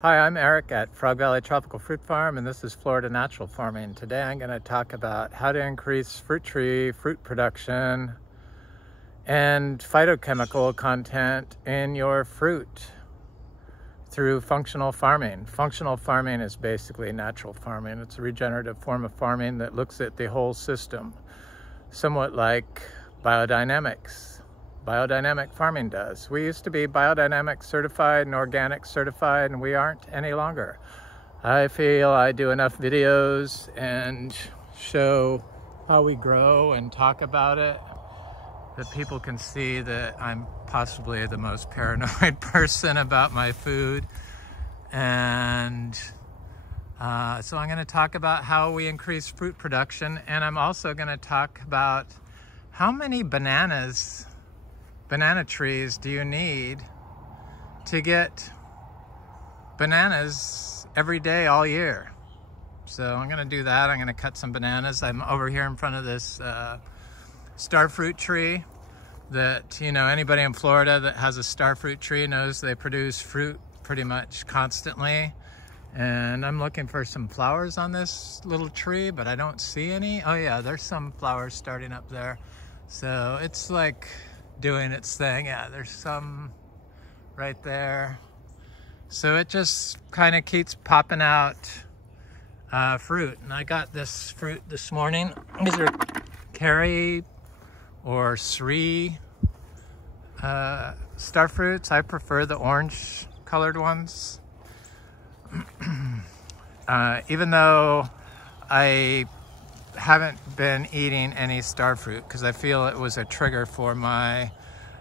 Hi, I'm Eric at Frog Valley Tropical Fruit Farm, and this is Florida Natural Farming. Today I'm going to talk about how to increase fruit tree fruit production and phytochemical content in your fruit through functional farming. Functional farming is basically natural farming. It's a regenerative form of farming that looks at the whole system, somewhat like biodynamic farming does. We used to be biodynamic certified and organic certified, and we aren't any longer. I feel I do enough videos and show how we grow and talk about it that people can see that I'm possibly the most paranoid person about my food. And so I'm going to talk about how we increase fruit production, and I'm also going to talk about how many banana trees do you need to get bananas every day all year. So I'm going to do that. I'm going to cut some bananas. I'm over here in front of this star fruit tree that, you know, anybody in Florida that has a star fruit tree knows they produce fruit pretty much constantly. And I'm looking for some flowers on this little tree, but I don't see any. Oh yeah, there's some flowers starting up there. So it's like doing its thing. Yeah, there's some right there. So it just kind of keeps popping out fruit. And I got this fruit this morning. These are Kari or Sri star fruits. I prefer the orange colored ones. Even though I haven't been eating any star fruit because I feel it was a trigger for my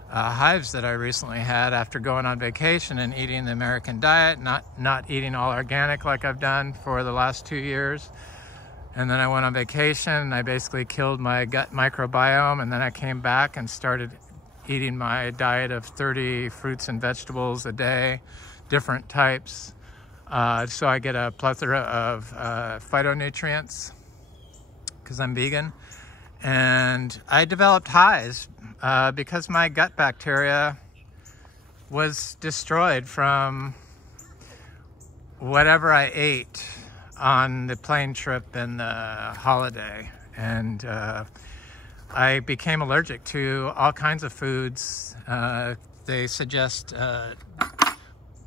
hives that I recently had after going on vacation and eating the American diet, not eating all organic like I've done for the last 2 years. And then I went on vacation and I basically killed my gut microbiome, and then I came back and started eating my diet of 30 fruits and vegetables a day, different types. So I get a plethora of phytonutrients because I'm vegan. And I developed hives because my gut bacteria was destroyed from whatever I ate on the plane trip and the holiday. And I became allergic to all kinds of foods. They suggest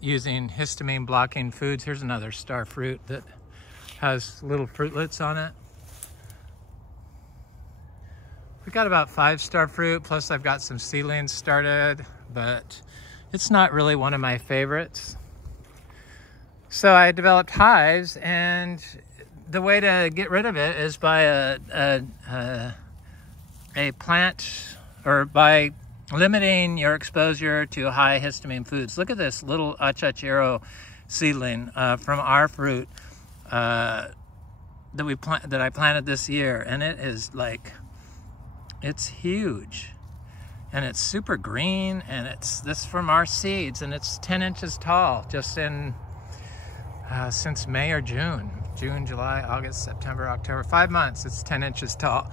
using histamine blocking foods. Here's another star fruit that has little fruitlets on it. We got about 5 star fruit, plus I've got some seedlings started, but it's not really one of my favorites. So I developed hives, and the way to get rid of it is by a plant, or by limiting your exposure to high histamine foods. Look at this little Achachairu seedling from our fruit that I planted this year, and it is like, it's huge, and it's super green, and it's this from our seeds, and it's 10 inches tall just in since May or June, July, August, September, October, 5 months. It's 10 inches tall.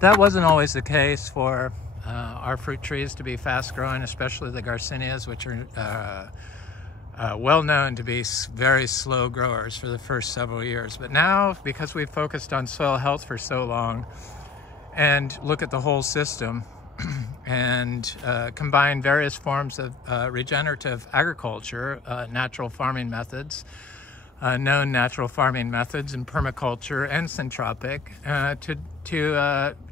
That wasn't always the case for our fruit trees to be fast growing, especially the Garcinias, which are well known to be very slow growers for the first several years. But now, because we've focused on soil health for so long and look at the whole system and combine various forms of regenerative agriculture, natural farming methods, known natural farming methods in permaculture and syntropic,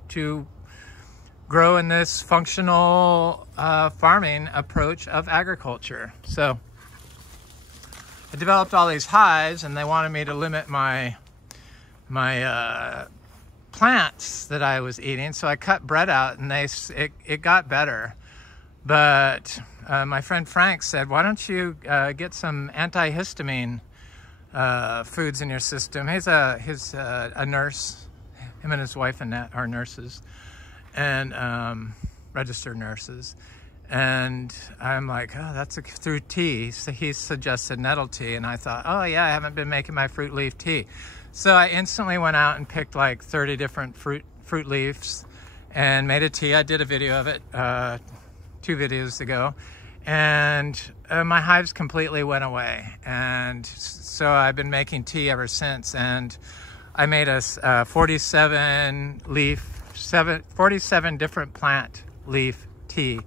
to grow in this functional farming approach of agriculture. So I developed all these hives, and they wanted me to limit my plants that I was eating, so I cut bread out, and it got better. But my friend Frank said, why don't you get some antihistamine foods in your system? He's a nurse. Him and his wife Annette are nurses, and registered nurses. And I'm like, oh, that's through tea. So he suggested nettle tea, and I thought, oh yeah, I haven't been making my fruit leaf tea. So I instantly went out and picked like 30 different fruit leaves and made a tea. I did a video of it 2 videos ago, and my hives completely went away. And so I've been making tea ever since, and I made a 47 different plant leaf tea.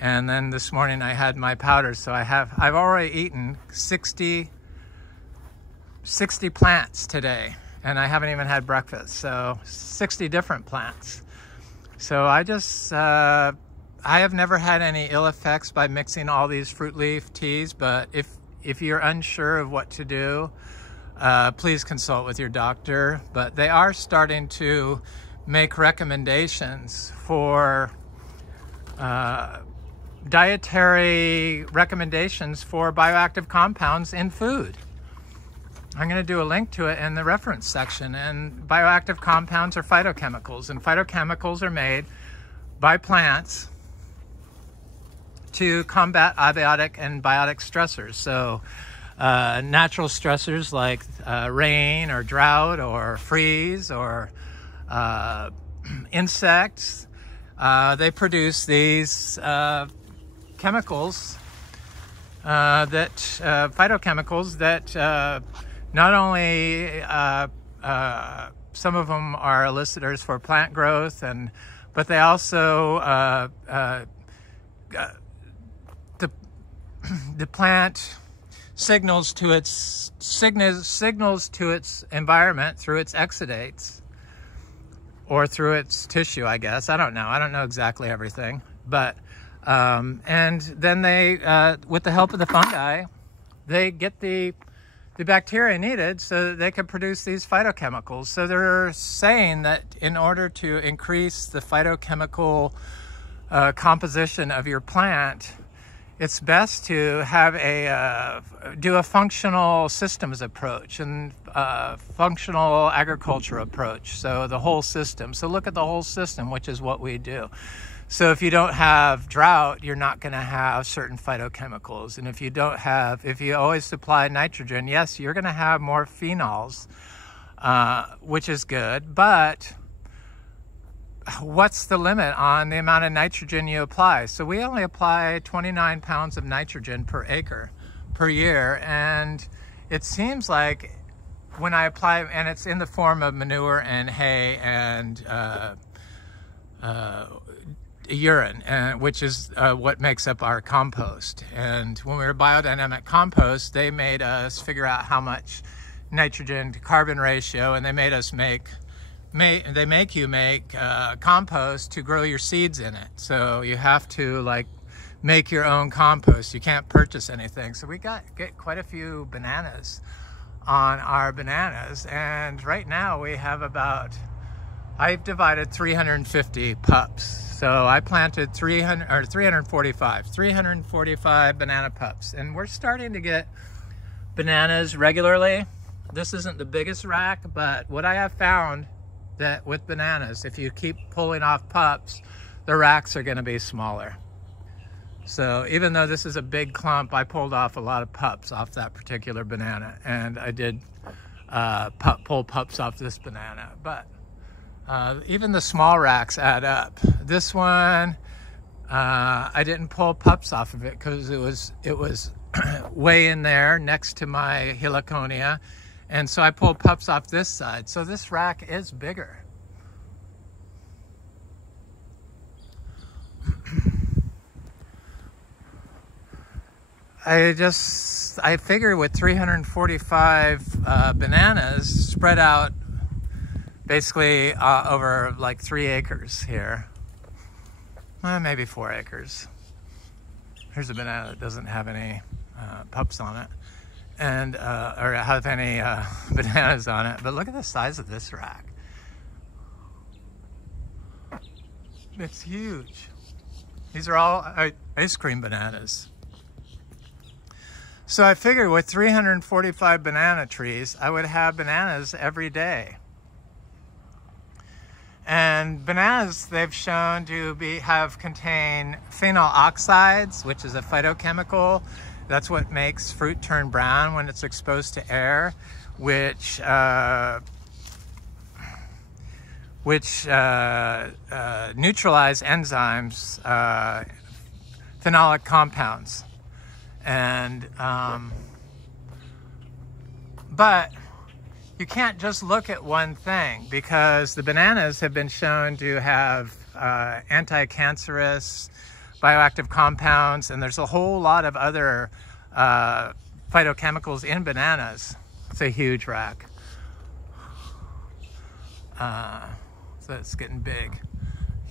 And then this morning I had my powders. So I've already eaten 60 plants today, and I haven't even had breakfast. So 60 different plants. So I have never had any ill effects by mixing all these fruit leaf teas, but if you're unsure of what to do, please consult with your doctor. But they are starting to make recommendations for dietary recommendations for bioactive compounds in food. I'm going to do a link to it in the reference section. And bioactive compounds are phytochemicals, and phytochemicals are made by plants to combat abiotic and biotic stressors. So natural stressors like rain or drought or freeze or insects, they produce these chemicals, phytochemicals that not only some of them are elicitors for plant growth, but they also the plant signals to its environment through its exudates or through its tissue, I guess. I don't know exactly everything, but and then they with the help of the fungi, they get the bacteria needed so that they can produce these phytochemicals. So they're saying that in order to increase the phytochemical composition of your plant, it's best to have do a functional systems approach and functional agriculture approach. So the whole system. So look at the whole system, which is what we do. So if you don't have drought, you're not going to have certain phytochemicals. And if you always supply nitrogen, yes, you're going to have more phenols, which is good. But what's the limit on the amount of nitrogen you apply? So we only apply 29 pounds of nitrogen per acre per year. And it seems like when I apply, and it's in the form of manure and hay and urine, which is what makes up our compost. And when we were biodynamic compost, they made us figure out how much nitrogen to carbon ratio, and they made us make you make compost to grow your seeds in it. So you have to make your own compost. You can't purchase anything. So we get quite a few bananas on our bananas, and right now we have I've divided 350 pups. So I planted 345 banana pups, and we're starting to get bananas regularly. This isn't the biggest rack, but what I have found that with bananas, if you keep pulling off pups, the racks are going to be smaller. So even though this is a big clump, I pulled off a lot of pups off that particular banana, and I did pull pups off this banana. But even the small racks add up. This one, I didn't pull pups off of it because it was way in there next to my heliconia, and so I pulled pups off this side. So this rack is bigger. I figured with 345 bananas spread out basically over 3 acres here, maybe 4 acres. Here's a banana that doesn't have any pups on it, and or have any bananas on it. But look at the size of this rack. It's huge. These are all ice cream bananas. So I figured with 345 banana trees, I would have bananas every day. And bananas, they've shown to contain phenol oxides, which is a phytochemical. That's what makes fruit turn brown when it's exposed to air, which neutralize enzymes phenolic compounds. And but you can't just look at one thing, because the bananas have been shown to have anti-cancerous bioactive compounds, and there's a whole lot of other phytochemicals in bananas. It's a huge rack. So it's getting big.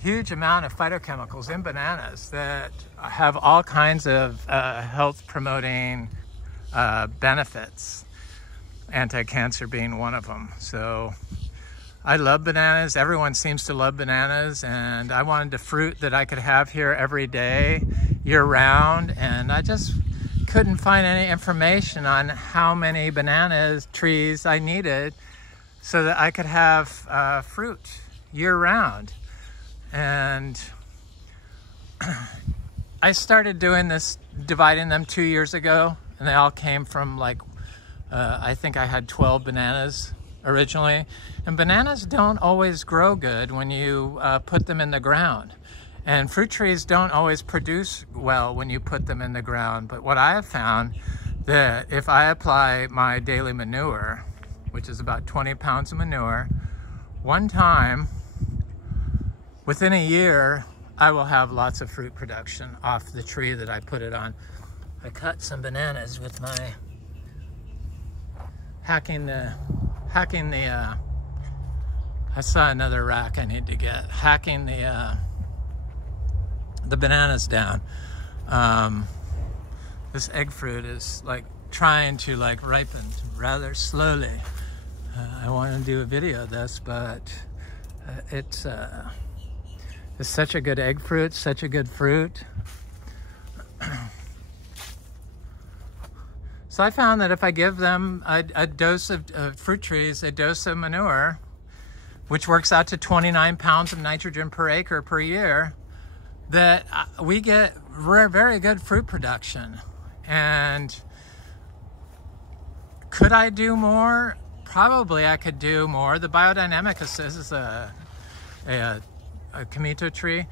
Huge amount of phytochemicals in bananas that have all kinds of health promoting benefits, anti-cancer being one of them. So I love bananas. Everyone seems to love bananas, and I wanted a fruit that I could have here every day, year round, and I just couldn't find any information on how many bananas trees I needed so that I could have fruit year round. And I started doing this, dividing them 2 years ago, and they all came from like, I think I had 12 bananas originally. And bananas don't always grow good when you put them in the ground. And fruit trees don't always produce well when you put them in the ground. But what I have found, that if I apply my daily manure, which is about 20 pounds of manure, one time, within a year, I will have lots of fruit production off the tree that I put it on. I cut some bananas with my hacking the I saw another rack I need to get, hacking the bananas down. This egg fruit is like trying to like ripen rather slowly. I want to do a video of this, but it's such a good egg fruit, such a good fruit. So I found that if I give them a dose of fruit trees, a dose of manure, which works out to 29 pounds of nitrogen per acre per year, that we get very good fruit production. And could I do more? Probably I could do more. The biodynamic, this is a Kamito tree,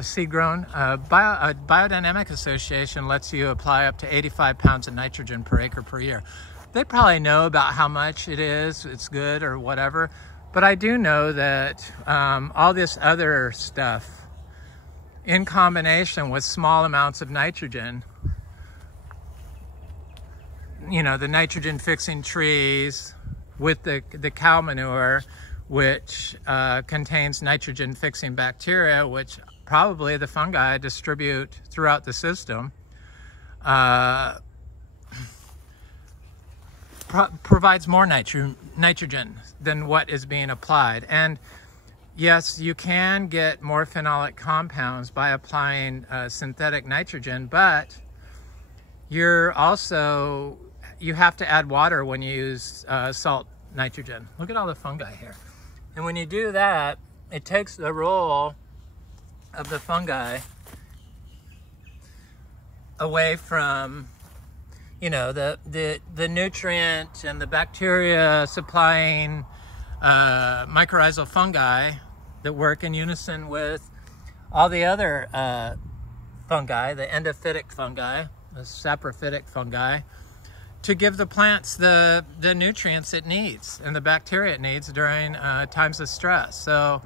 seed-grown. Biodynamic Association lets you apply up to 85 pounds of nitrogen per acre per year. They probably know about how much it is, it's good or whatever, but I do know that all this other stuff in combination with small amounts of nitrogen, you know, the nitrogen fixing trees with the cow manure, which contains nitrogen fixing bacteria, which probably the fungi distribute throughout the system, provides more nitrogen than what is being applied. And yes, you can get more phenolic compounds by applying synthetic nitrogen, but you have to add water when you use salt nitrogen. Look at all the fungi here. And when you do that, it takes the role of the fungi away from, you know, the nutrient and the bacteria supplying mycorrhizal fungi that work in unison with all the other fungi, the endophytic fungi, the saprophytic fungi, to give the plants the nutrients it needs and the bacteria it needs during times of stress. So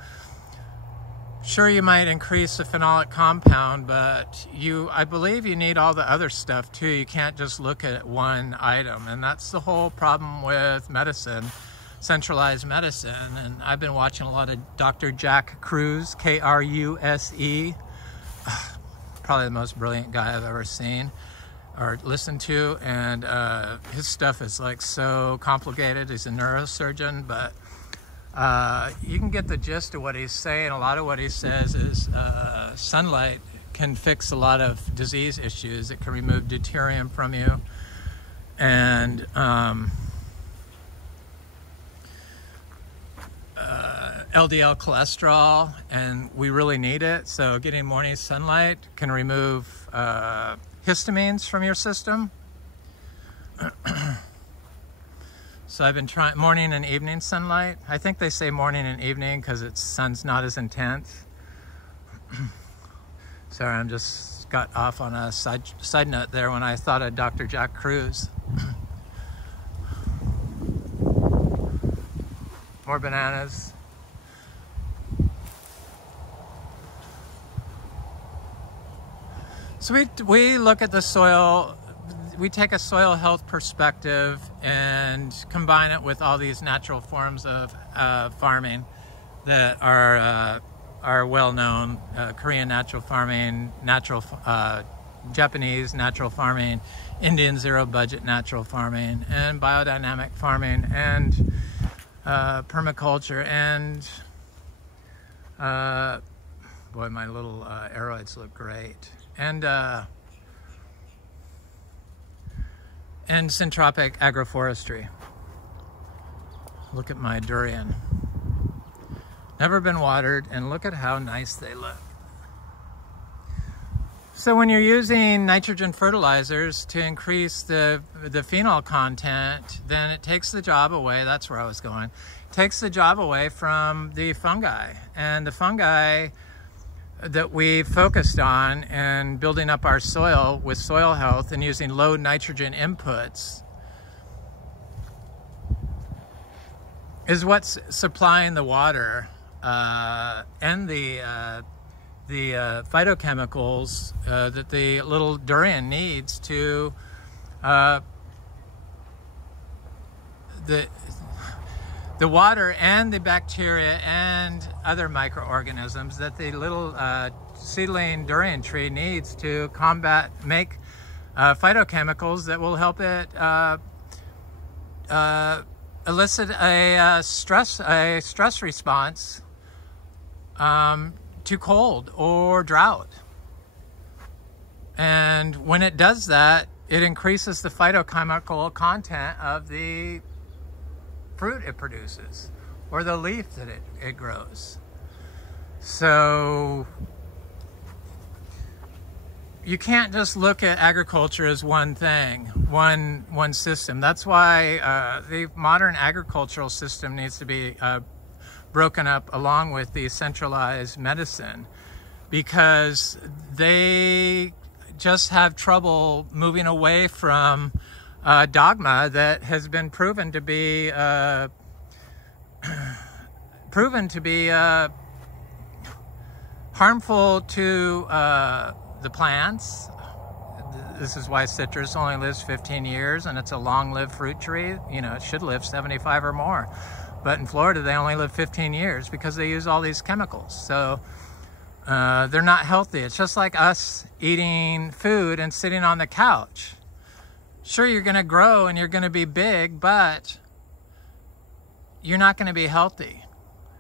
sure, you might increase the phenolic compound, but I believe you need all the other stuff too. You can't just look at one item, and that's the whole problem with medicine, centralized medicine. And I've been watching a lot of Dr. Jack Kruse, K-R-U-S-E, probably the most brilliant guy I've ever seen or listened to, and his stuff is like so complicated. He's a neurosurgeon, but you can get the gist of what he's saying. A lot of what he says is sunlight can fix a lot of disease issues. It can remove deuterium from you, and LDL cholesterol, and we really need it. So getting morning sunlight can remove histamines from your system. So I've been trying morning and evening sunlight. I think they say morning and evening because sun's not as intense. Sorry, I'm just just got off on a side note there when I thought of Dr. Jack Cruz. More bananas. So we look at the soil, we take a soil health perspective and combine it with all these natural forms of farming that are well known. Korean natural farming, Japanese natural farming, Indian zero budget natural farming, and biodynamic farming, and permaculture, and boy, my little aeroids look great. And syntropic agroforestry. Look at my durian. Never been watered, and look at how nice they look. So when you're using nitrogen fertilizers to increase the phenol content, then it takes the job away, that's where I was going, takes the job away from the fungi. And the fungi that we focused on and building up our soil with soil health and using low nitrogen inputs is what's supplying the water and the phytochemicals that the little durian needs to the water and the bacteria and other microorganisms that the little seedling durian tree needs to make phytochemicals that will help it elicit a stress response to cold or drought. And when it does that, it increases the phytochemical content of the fruit it produces, or the leaf that it grows. So you can't just look at agriculture as one thing, one system. That's why the modern agricultural system needs to be broken up along with the centralized medicine, because they just have trouble moving away from dogma that has been proven to be harmful to the plants. This is why citrus only lives 15 years, and it's a long-lived fruit tree. You know, it should live 75 or more. But in Florida, they only live 15 years because they use all these chemicals. So they're not healthy. It's just like us eating food and sitting on the couch. Sure, you're going to grow and you're going to be big, but you're not going to be healthy.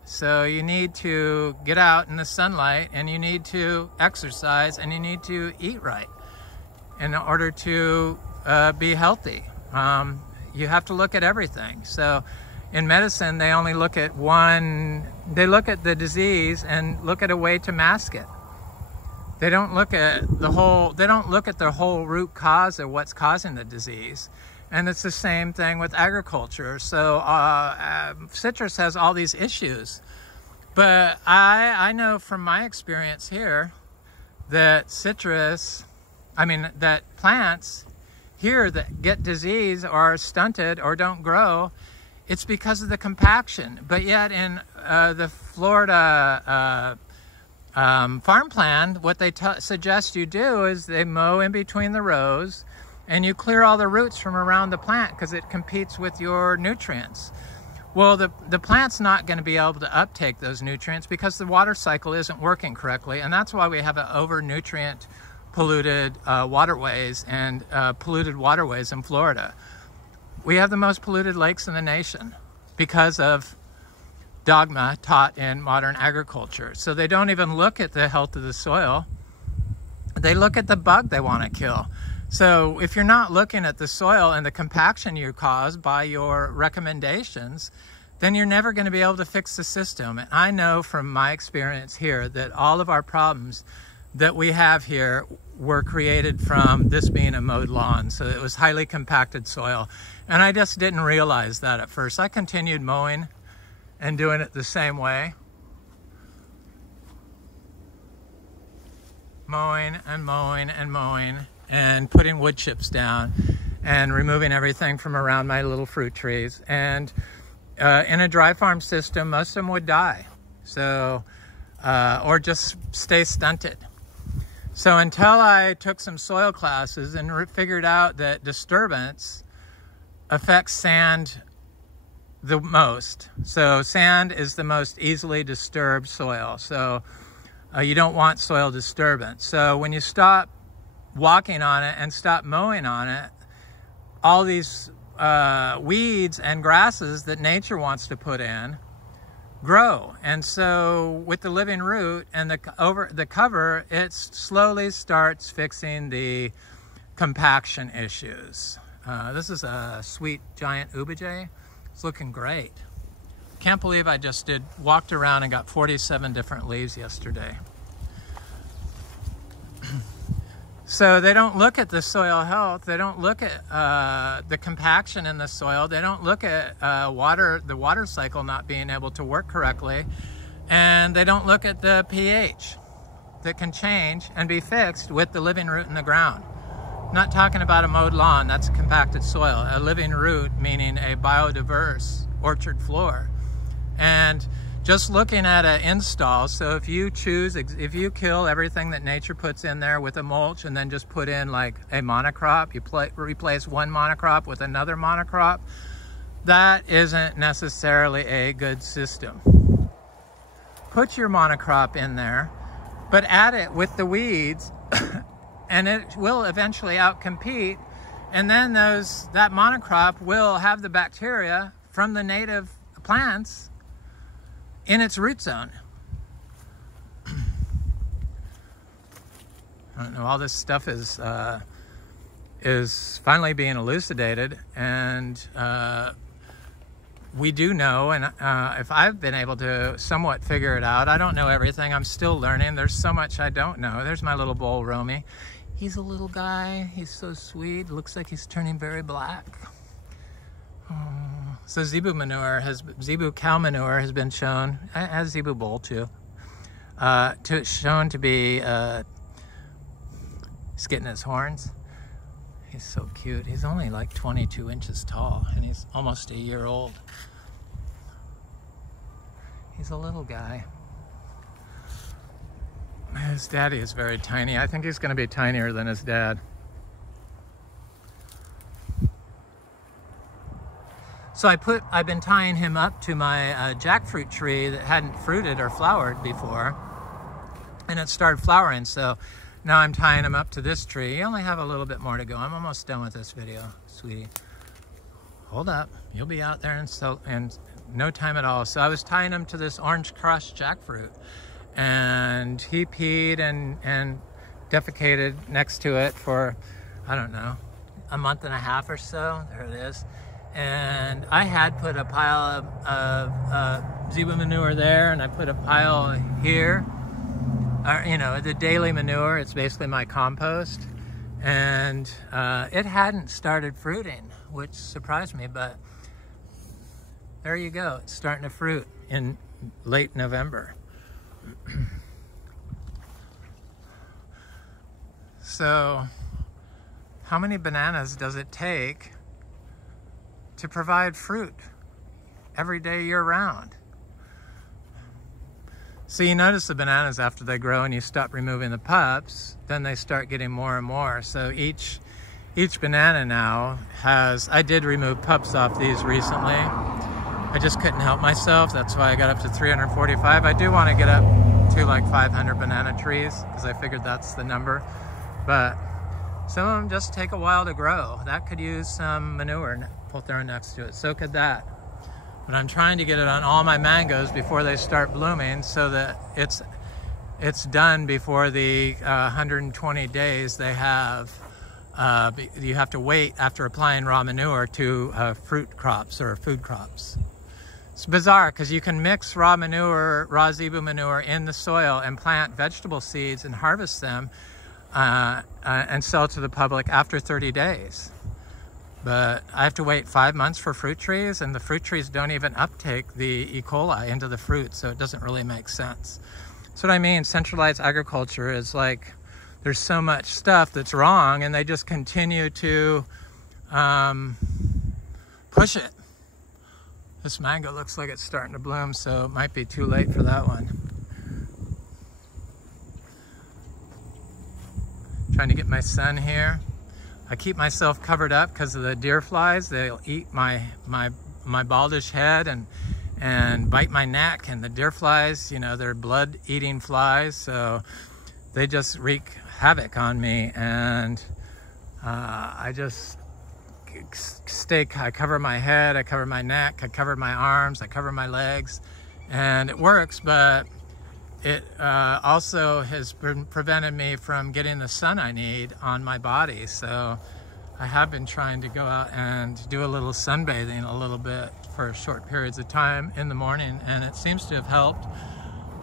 So you need to get out in the sunlight, and you need to exercise, and you need to eat right in order to be healthy. You have to look at everything. So in medicine, they only look at they look at the disease and look at a way to mask it. They don't look at the whole root cause of what's causing the disease. And it's the same thing with agriculture. So citrus has all these issues. But I know from my experience here that that plants here that get disease or are stunted or don't grow, it's because of the compaction. But yet in the Florida farm plan, what they suggest you do is they mow in between the rows, and you clear all the roots from around the plant because it competes with your nutrients. Well, the plant's not going to be able to uptake those nutrients because the water cycle isn't working correctly, and that's why we have an over-nutrient polluted waterways and polluted waterways in Florida. We have the most polluted lakes in the nation because of dogma taught in modern agriculture. So they don't even look at the health of the soil. They look at the bug they want to kill. So if you're not looking at the soil and the compaction you cause by your recommendations, then you're never going to be able to fix the system. And I know from my experience here that all of our problems that we have here were created from this being a mowed lawn. So it was highly compacted soil. And I just didn't realize that at first. I continued mowing and doing it the same way. mowing and mowing and mowing and putting wood chips down and removing everything from around my little fruit trees. And in a dry farm system, most of them would die. So, or just stay stunted. So until I took some soil classes and figured out that disturbance affects sand the most. So sand is the most easily disturbed soil. So you don't want soil disturbance. So when you stop walking on it and stop mowing on it, all these weeds and grasses that nature wants to put in grow. And so with the living root and the cover, it slowly starts fixing the compaction issues. This is a sweet giant ubijay. It's looking great. Can't believe I just walked around and got 47 different leaves yesterday. So they don't look at the soil health. They don't look at the compaction in the soil. They don't look at the water cycle not being able to work correctly. And they don't look at the pH that can change and be fixed with the living root in the ground. I'm not talking about a mowed lawn, that's compacted soil. A living root meaning a biodiverse orchard floor. And just looking at an install, so if you kill everything that nature puts in there with a mulch and then just put in like a monocrop, you replace one monocrop with another monocrop, that isn't necessarily a good system. Put your monocrop in there, but add it with the weeds and it will eventually outcompete, and then that monocrop will have the bacteria from the native plants in its root zone. I don't know, all this stuff is finally being elucidated, and we do know, and if I've been able to somewhat figure it out, I don't know everything, I'm still learning, there's so much I don't know. There's my little bull, Romy. He's a little guy, he's so sweet, looks like he's turning very black. So zebu cow manure has been shown, as zebu bull too, shown to be, he's getting his horns. He's so cute. He's only like 22 inches tall and he's almost a year old. He's a little guy. His daddy is very tiny. I think he's going to be tinier than his dad. So I've been tying him up to my jackfruit tree that hadn't fruited or flowered before, and it started flowering. So now I'm tying him up to this tree. You only have a little bit more to go. I'm almost done with this video, sweetie. Hold up, you'll be out there in no time at all. So I was tying him to this orange crush jackfruit, and he peed and defecated next to it for, I don't know, a month and a half or so. There it is. And I had put a pile of zebu manure there, and I put a pile here. You know, the daily manure, it's basically my compost. And it hadn't started fruiting, which surprised me, but there you go. It's starting to fruit in late November. So, how many bananas does it take to provide fruit every day year-round? So you notice the bananas after they grow and you stop removing the pups, then they start getting more and more. So each banana now has, I did remove pups off these recently. I just couldn't help myself. That's why I got up to 345. I do want to get up to like 500 banana trees because I figured that's the number. But some of them just take a while to grow. That could use some manure put there next to it. So could that. But I'm trying to get it on all my mangoes before they start blooming so that it's done before the 120 days they have. You have to wait after applying raw manure to fruit crops or food crops. It's bizarre because you can mix raw manure, raw zebu manure in the soil and plant vegetable seeds and harvest them and sell to the public after 30 days. But I have to wait 5 months for fruit trees, and the fruit trees don't even uptake the E. coli into the fruit, so it doesn't really make sense. That's what I mean. Centralized agriculture is like there's so much stuff that's wrong, and they just continue to push it. This mango looks like it's starting to bloom, so it might be too late for that one. Trying to get my sun here. I keep myself covered up because of the deer flies. They'll eat my baldish head and bite my neck, and the deer flies, you know, they're blood-eating flies, so they just wreak havoc on me, and I just I cover my head, I cover my neck, I cover my arms, I cover my legs, and it works, but it also has prevented me from getting the sun I need on my body. So I have been trying to go out and do a little sunbathing a little bit for short periods of time in the morning, and it seems to have helped.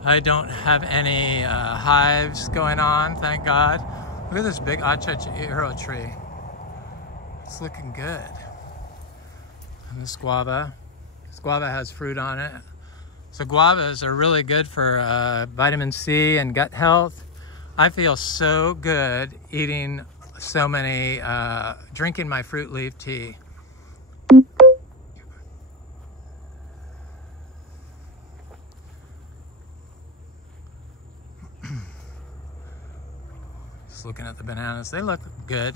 I don't have any hives going on, thank God. Look at this big Achachairu tree. It's looking good. And this guava. This guava has fruit on it. So guavas are really good for vitamin C and gut health. I feel so good eating so many, drinking my fruit leaf tea. Just looking at the bananas, they look good.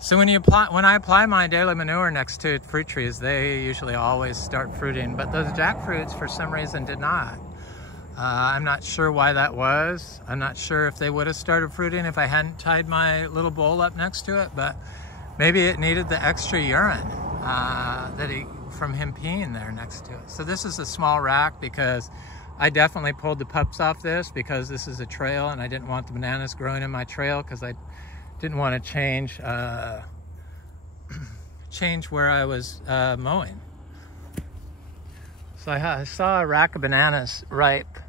So when I apply my daily manure next to fruit trees, they usually always start fruiting, but those jackfruits for some reason did not. I'm not sure why that was. I'm not sure if they would have started fruiting if I hadn't tied my little bowl up next to it, but maybe it needed the extra urine from him peeing there next to it. So this is a small rack because I definitely pulled the pups off this because this is a trail and I didn't want the bananas growing in my trail because I didn't want to change where I was mowing. So I saw a rack of bananas ripe.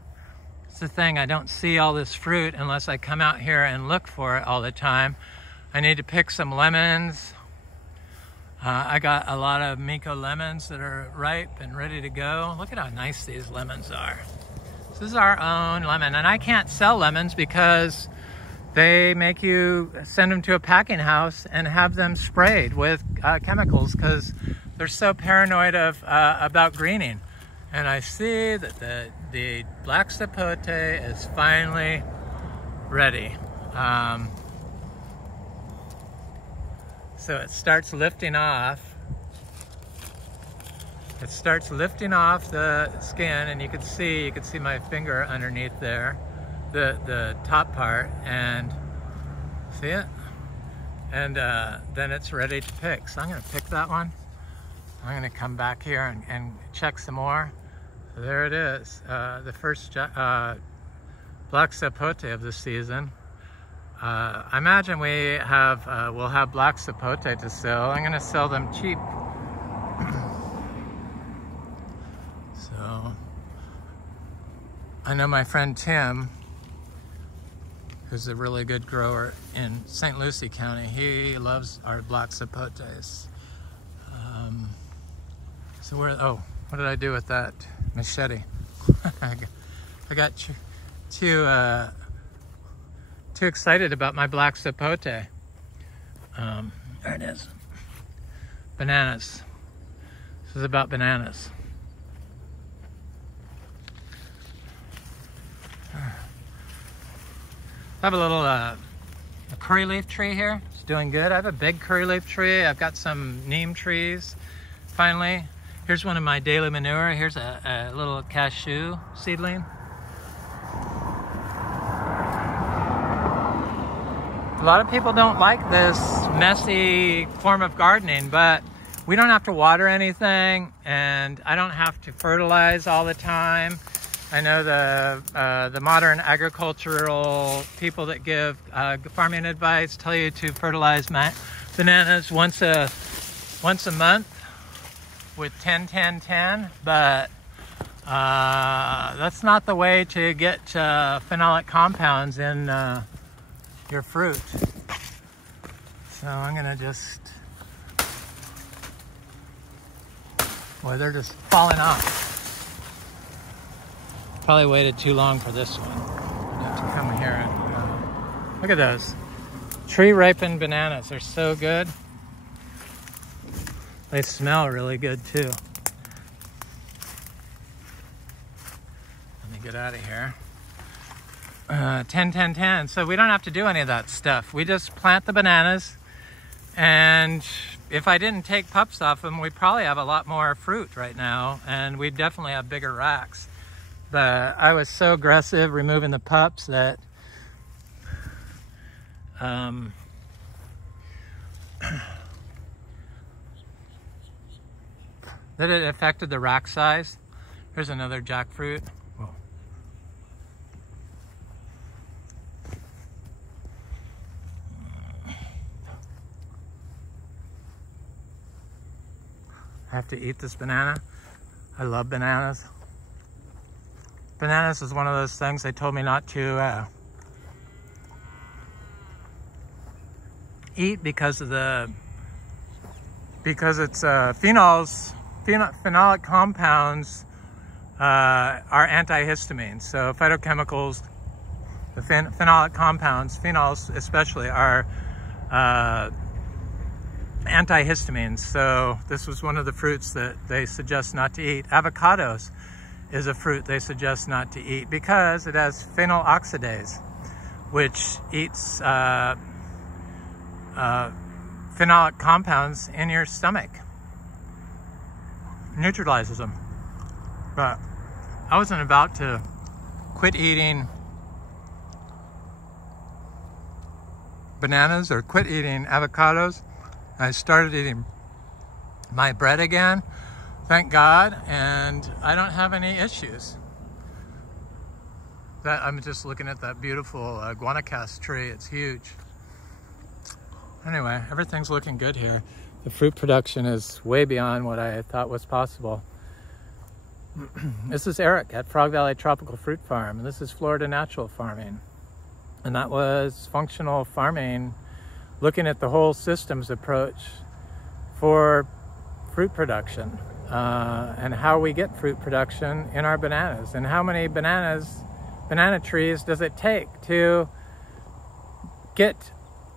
It's the thing, I don't see all this fruit unless I come out here and look for it all the time. I need to pick some lemons. I got a lot of Miko lemons that are ripe and ready to go. Look at how nice these lemons are. This is our own lemon, and I can't sell lemons because they make you send them to a packing house and have them sprayed with chemicals because they're so paranoid about greening. And I see that the black sapote is finally ready. So it starts lifting off. It starts lifting off the skin, and you can see my finger underneath there. The top part, and see it, and then it's ready to pick. So I'm going to pick that one. I'm going to come back here and check some more. There it is, the first black sapote of the season. I imagine we'll have black sapote to sell. I'm going to sell them cheap. So I know my friend Tim, who's a really good grower in St. Lucie County. He loves our black sapotes. So what did I do with that machete? I got too excited about my black sapote. There it is. Bananas. This is about bananas. I have a little a curry leaf tree here. It's doing good. I have a big curry leaf tree. I've got some neem trees. Finally, here's one of my daily manure. Here's a little cashew seedling. A lot of people don't like this messy form of gardening, but we don't have to water anything, and I don't have to fertilize all the time. I know the modern agricultural people that give farming advice tell you to fertilize bananas once a month with 10-10-10, but that's not the way to get phenolic compounds in your fruit. So I'm gonna just, boy, they're just falling off. Probably waited too long for this one. I have to come here and Look at those. Tree-ripened bananas are so good. They smell really good too. Let me get out of here. 10, 10, 10. So we don't have to do any of that stuff. We just plant the bananas, and if I didn't take pups off them, we'd probably have a lot more fruit right now, and we'd definitely have bigger racks. But I was so aggressive removing the pups that that it affected the rack size. Here's another jackfruit. Whoa. I have to eat this banana. I love bananas. Bananas is one of those things they told me not to eat because it's phenolic compounds are antihistamines. So phytochemicals, the phenolic compounds, phenols especially, are antihistamines. So this was one of the fruits that they suggest not to eat. Avocados is a fruit they suggest not to eat because it has phenyl oxidase, which eats phenolic compounds in your stomach, neutralizes them. But I wasn't about to quit eating bananas or quit eating avocados. I started eating my bread again, thank God, and I don't have any issues. I'm just looking at that beautiful guanacaste tree. It's huge. Anyway, everything's looking good here. The fruit production is way beyond what I thought was possible. This is Eric at Frog Valley Tropical Fruit Farm, and this is Florida Natural Farming. And that was functional farming, looking at the whole systems approach for fruit production and how we get fruit production in our bananas, and how many banana trees does it take to get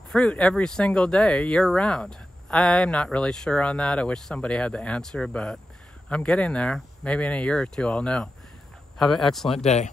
fruit every single day, year round. I'm not really sure on that. I wish somebody had the answer, but I'm getting there. Maybe in a year or two I'll know. Have an excellent day.